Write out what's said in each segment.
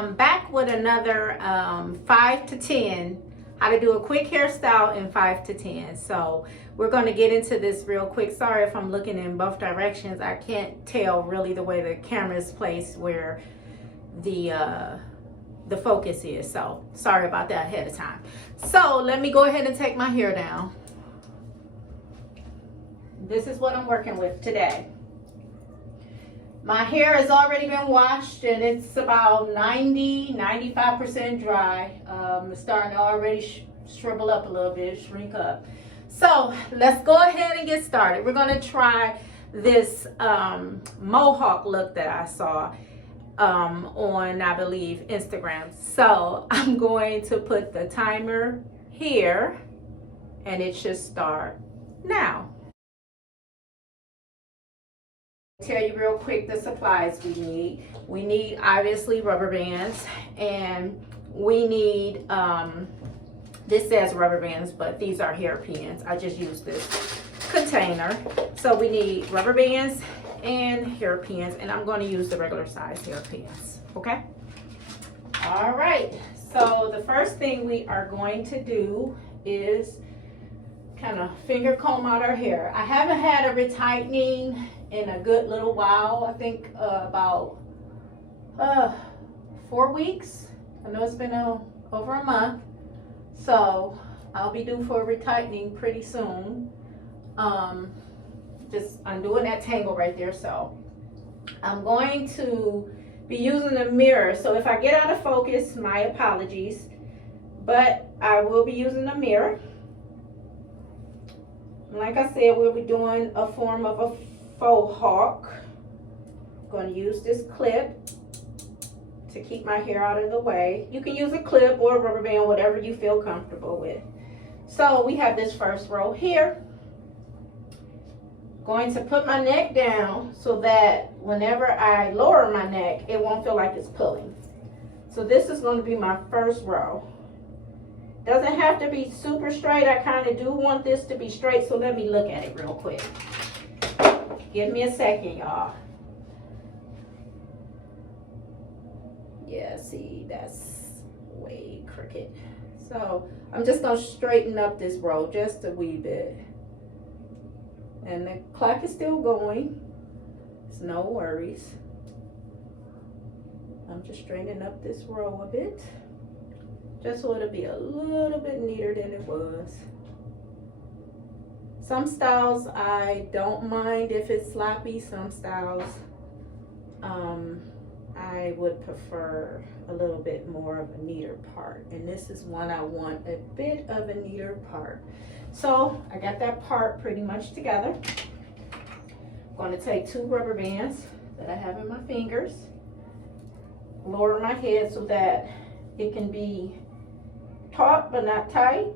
I'm back with another 5 to 10, how to do a quick hairstyle in 5 to 10. So we're going to get into this real quick. Sorry if I'm looking in both directions. I can't tell really the way the camera is placed where the focus is. So sorry about that ahead of time. So let me go ahead and take my hair down. This is what I'm working with today. My hair has already been washed and it's about 95% dry. It's starting to already shrivel up a little bit, shrink up. So let's go ahead and get started. We're going to try this mohawk look that I saw on, I believe, Instagram. So I'm going to put the timer here and it should start now. Tell you real quick the supplies we need. We need obviously rubber bands, and we need this says rubber bands, but these are hairpins. I just used this container. So we need rubber bands and hairpins, and I'm going to use the regular size hairpins. Okay. All right. So the first thing we are going to do is kind of finger comb out our hair. I haven't had a retightening in a good little while. I think about 4 weeks. I know it's been over a month, so I'll be due for a retightening pretty soon. Just undoing that tangle right there. So I'm going to be using a mirror. So if I get out of focus, my apologies, but I will be using a mirror. Like I said, we'll be doing a form of a faux hawk. I'm going to use this clip to keep my hair out of the way. You can use a clip or a rubber band, whatever you feel comfortable with. So we have this first row here. Going to put my neck down so that whenever I lower my neck, it won't feel like it's pulling. So this is going to be my first row. Doesn't have to be super straight. I kind of do want this to be straight, so let me look at it real quick. Give me a second, y'all. Yeah, see, that's way crooked. So I'm just going to straighten up this row just a wee bit. And the clock is still going. It's no worries. I'm just straightening up this row a bit, just so it'll be a little bit neater than it was. Some styles I don't mind if it's sloppy. Some styles I would prefer a little bit more of a neater part. And this is one I want a bit of a neater part. So I got that part pretty much together. I'm going to take 2 rubber bands that I have in my fingers, lower my head so that it can be taut but not tight.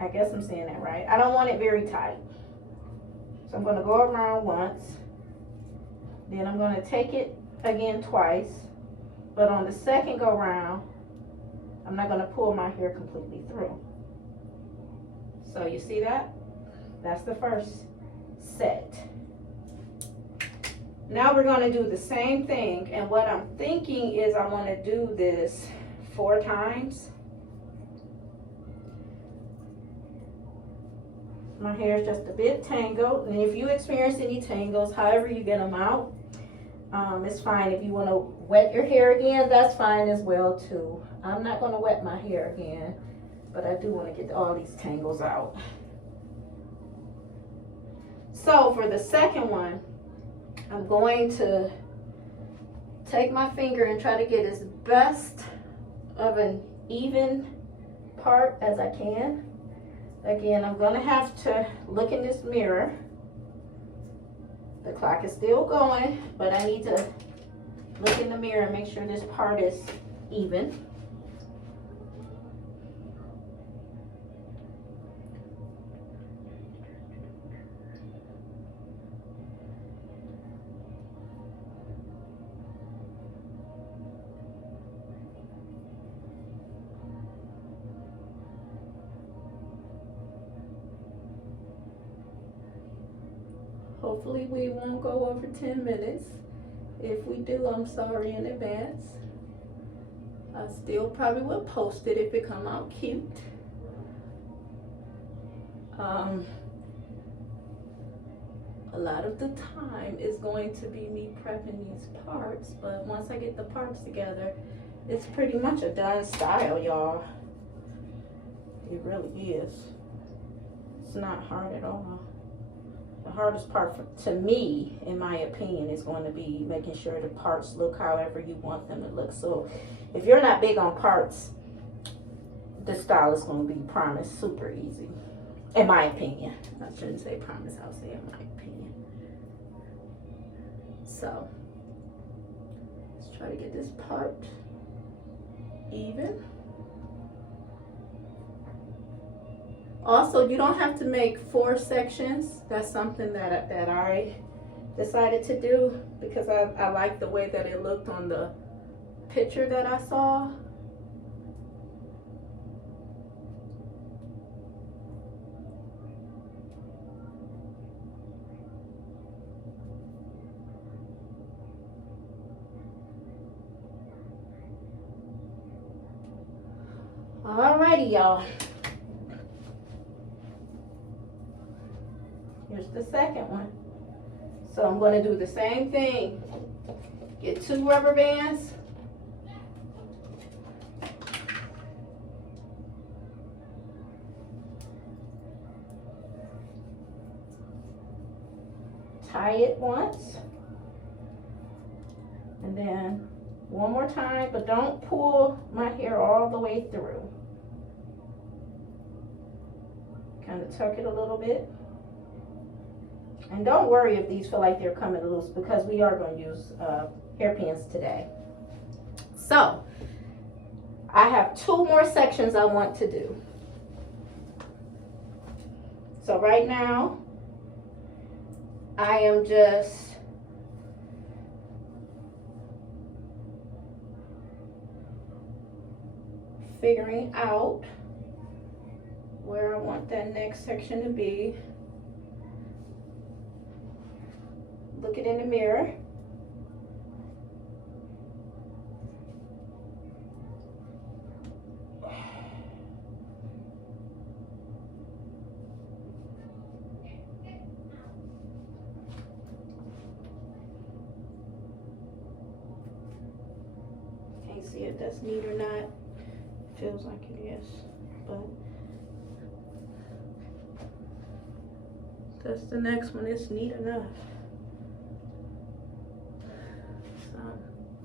I guess I'm saying that right. I don't want it very tight. So I'm going to go around once. Then I'm going to take it again twice. But on the second go round, I'm not going to pull my hair completely through. So you see that? That's the first set. Now we're going to do the same thing. And what I'm thinking is I want to do this 4 times. My hair is just a bit tangled, and if you experience any tangles, however you get them out, it's fine. If you want to wet your hair again, that's fine as well too. I'm not going to wet my hair again, but I do want to get all these tangles out. So for the second one, I'm going to take my finger and try to get as best of an even part as I can. Again, I'm going to have to look in this mirror. The clock is still going, but I need to look in the mirror and make sure this part is even. Hopefully we won't go over 10 minutes. If we do, I'm sorry in advance. I still probably will post it if it come out cute. A lot of the time is going to be me prepping these parts, but once I get the parts together, it's pretty much a done style, y'all. It really is. It's not hard at all. The hardest part to me, in my opinion, is going to be making sure the parts look however you want them to look. So if you're not big on parts, this style is going to be promised super easy, in my opinion. I shouldn't say promise, I'll say in my opinion. So let's try to get this part even. Also, you don't have to make 4 sections. That's something that I decided to do because I like the way that it looked on the picture that I saw. Alrighty, y'all. Here's the second one. So I'm going to do the same thing. Get 2 rubber bands. Tie it once. And then one more time, but don't pull my hair all the way through. Kind of tuck it a little bit. And don't worry if these feel like they're coming loose because we are going to use hairpins today. So I have 2 more sections I want to do. So right now I am just figuring out where I want that next section to be. Look it in the mirror. Can't see if that's neat or not. Feels like it is, but that's the next one. It's neat enough.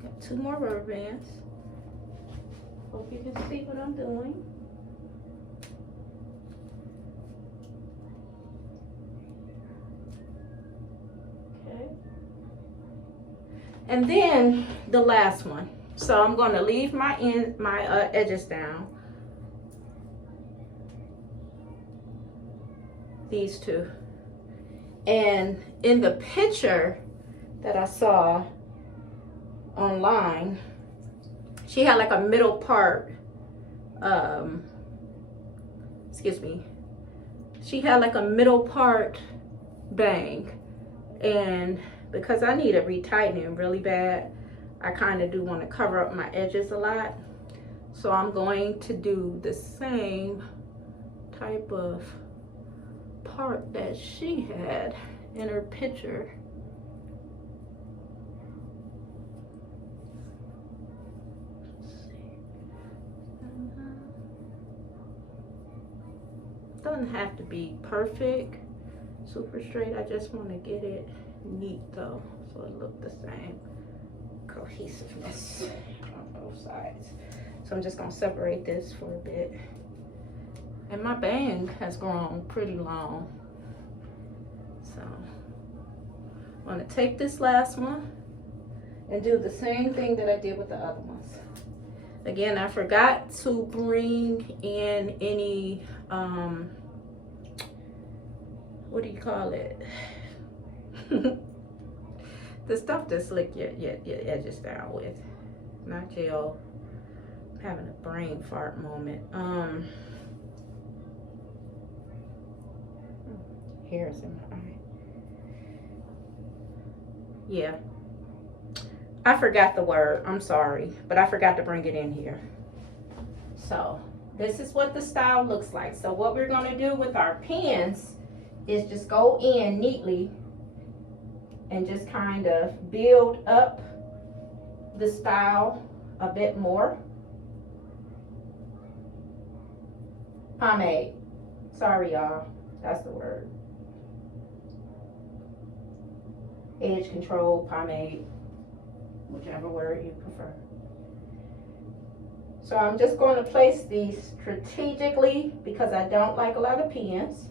Got 2 more rubber bands. Hope you can see what I'm doing. Okay. And then the last one. So I'm going to leave my edges down. These 2. And in the picture that I saw online, she had like a middle part, she had like a middle part bang, and because I need a retightening really bad, I kind of do want to cover up my edges a lot. So I'm going to do the same type of part that she had in her picture. Doesn't have to be perfect, super straight. I just want to get it neat though, so it look the same. Cohesiveness on both sides. So I'm just gonna separate this for a bit. And my bang has grown pretty long. So I'm gonna take this last one and do the same thing that I did with the other ones. Again, I forgot to bring in any, what do you call it? The stuff to slick your edges down with. Not gel. I'm having a brain fart moment. Hairs in my eye. Yeah. I forgot the word, I'm sorry, but I forgot to bring it in here. So this is what the style looks like. So what we're gonna do with our pins is just go in neatly and just kind of build up the style a bit more. Pomade, sorry y'all, that's the word. Edge control, pomade, whichever word you prefer. So I'm just going to place these strategically because I don't like a lot of pins.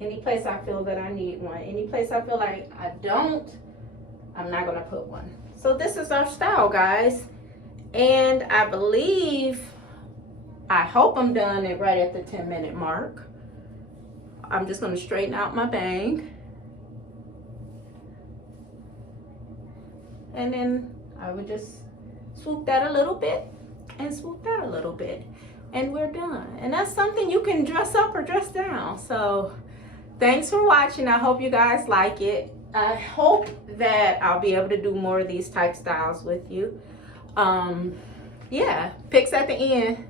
Any place I feel that I need one. Any place I feel like I don't, I'm not going to put one. So this is our style, guys. And I believe, I hope I'm done it right at the 10-minute mark. I'm just going to straighten out my bang. And then I would just swoop that a little bit and swoop that a little bit. And we're done. And that's something you can dress up or dress down. So thanks for watching. I hope you guys like it. I hope that I'll be able to do more of these type styles with you. Yeah, pics at the end.